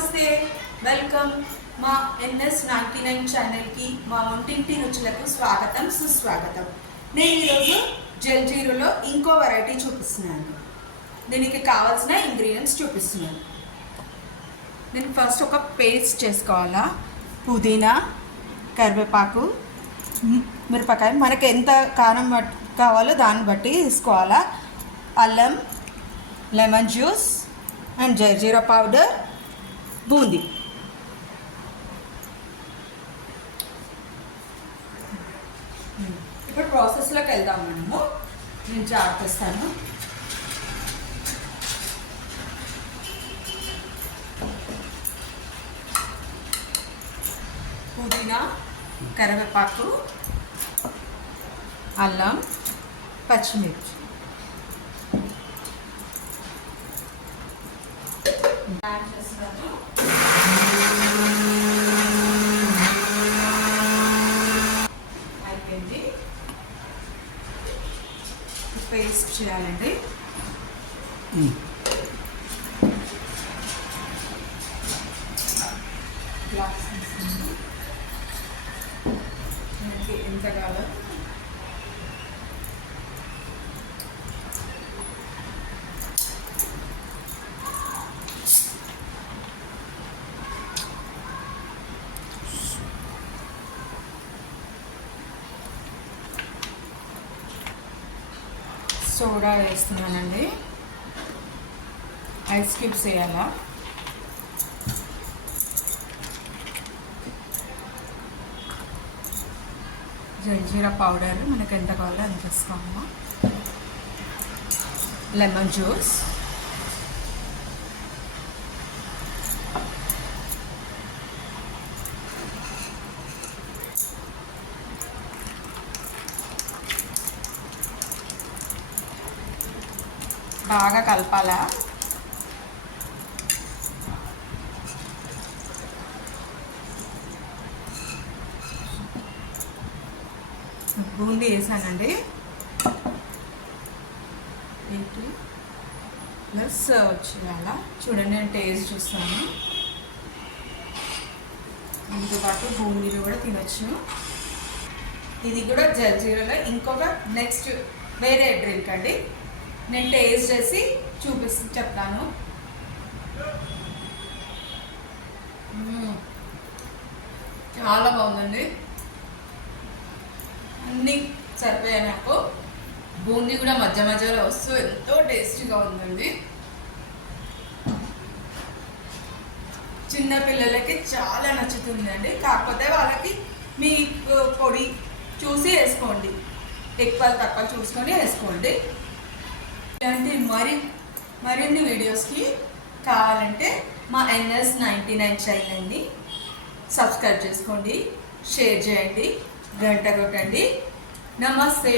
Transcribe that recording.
నమస్తే, వెల్కమ్ మా NS99 ఛానల్కి మా వంటింటి రుచులకు స్వాగతం సుస్వాగతం. నేను ఈరోజు జల్జీరాలో ఇంకో వెరైటీ చూపిస్తున్నాను. దీనికి కావాల్సిన ఇంగ్రీడియంట్స్ చూపిస్తున్నాను. నేను ఫస్ట్ ఒక పేస్ట్ చేసుకోవాలా. పుదీనా, కరివేపాకు, మిరపకాయ, మనకి ఎంత కారం కావాలో దాన్ని బట్టి తీసుకోవాలా. అల్లం, lemon juice and jaljeera powder, boondi. ఇప్పుడు ప్రాసెస్లోకి వెళ్దాం మనము. నేను జాగ్రత్తాను. పుదీనా, కరివేపాకు, అల్లం, పచ్చిమిర్చి యాడ్ చేస్తాను. అయిపోయింది. పేస్ట్ చేయాలండి. గ్లాస్ తీసుకుంది. మనకి ఎంత కావాలో సోడా వేస్తున్నానండి. ఐస్ క్యూబ్స్ వేయాలా. జల్జీరా పౌడర్ మనకు ఎంత కావాలో అంత వేసుకోము. లెమన్ జ్యూస్, బాగా కలపాలా. బూందీ వేసానండి. ప్లస్ చేయాలా. చూడండి, నేను టేస్ట్ చూస్తాను. దీంతో పాటు బూందీలు కూడా తినొచ్చు. ఇది కూడా జల్జీరాలో ఇంకొక నెక్స్ట్ వేరే డ్రింక్ అండి. నేను టేస్ట్ చేసి చెప్తాను. చాలా బాగుందండి. అన్నీ సరిపోయాయి నాకు. బూందీ కూడా మధ్య మధ్యలో వస్తూ ఎంతో టేస్టీగా ఉందండి. చిన్న పిల్లలకి చాలా నచ్చుతుందండి. కాకపోతే వాళ్ళకి మీ పొడి చూసి వేసుకోండి, ఎక్కువ తక్కువ చూసుకొని వేసుకోండి. ఇలాంటి మరిన్ని వీడియోస్కి కావాలంటే మా NS99 ఛానల్ని సబ్స్క్రైబ్ చేసుకోండి, షేర్ చేయండి, గంట కొట్టండి. నమస్తే.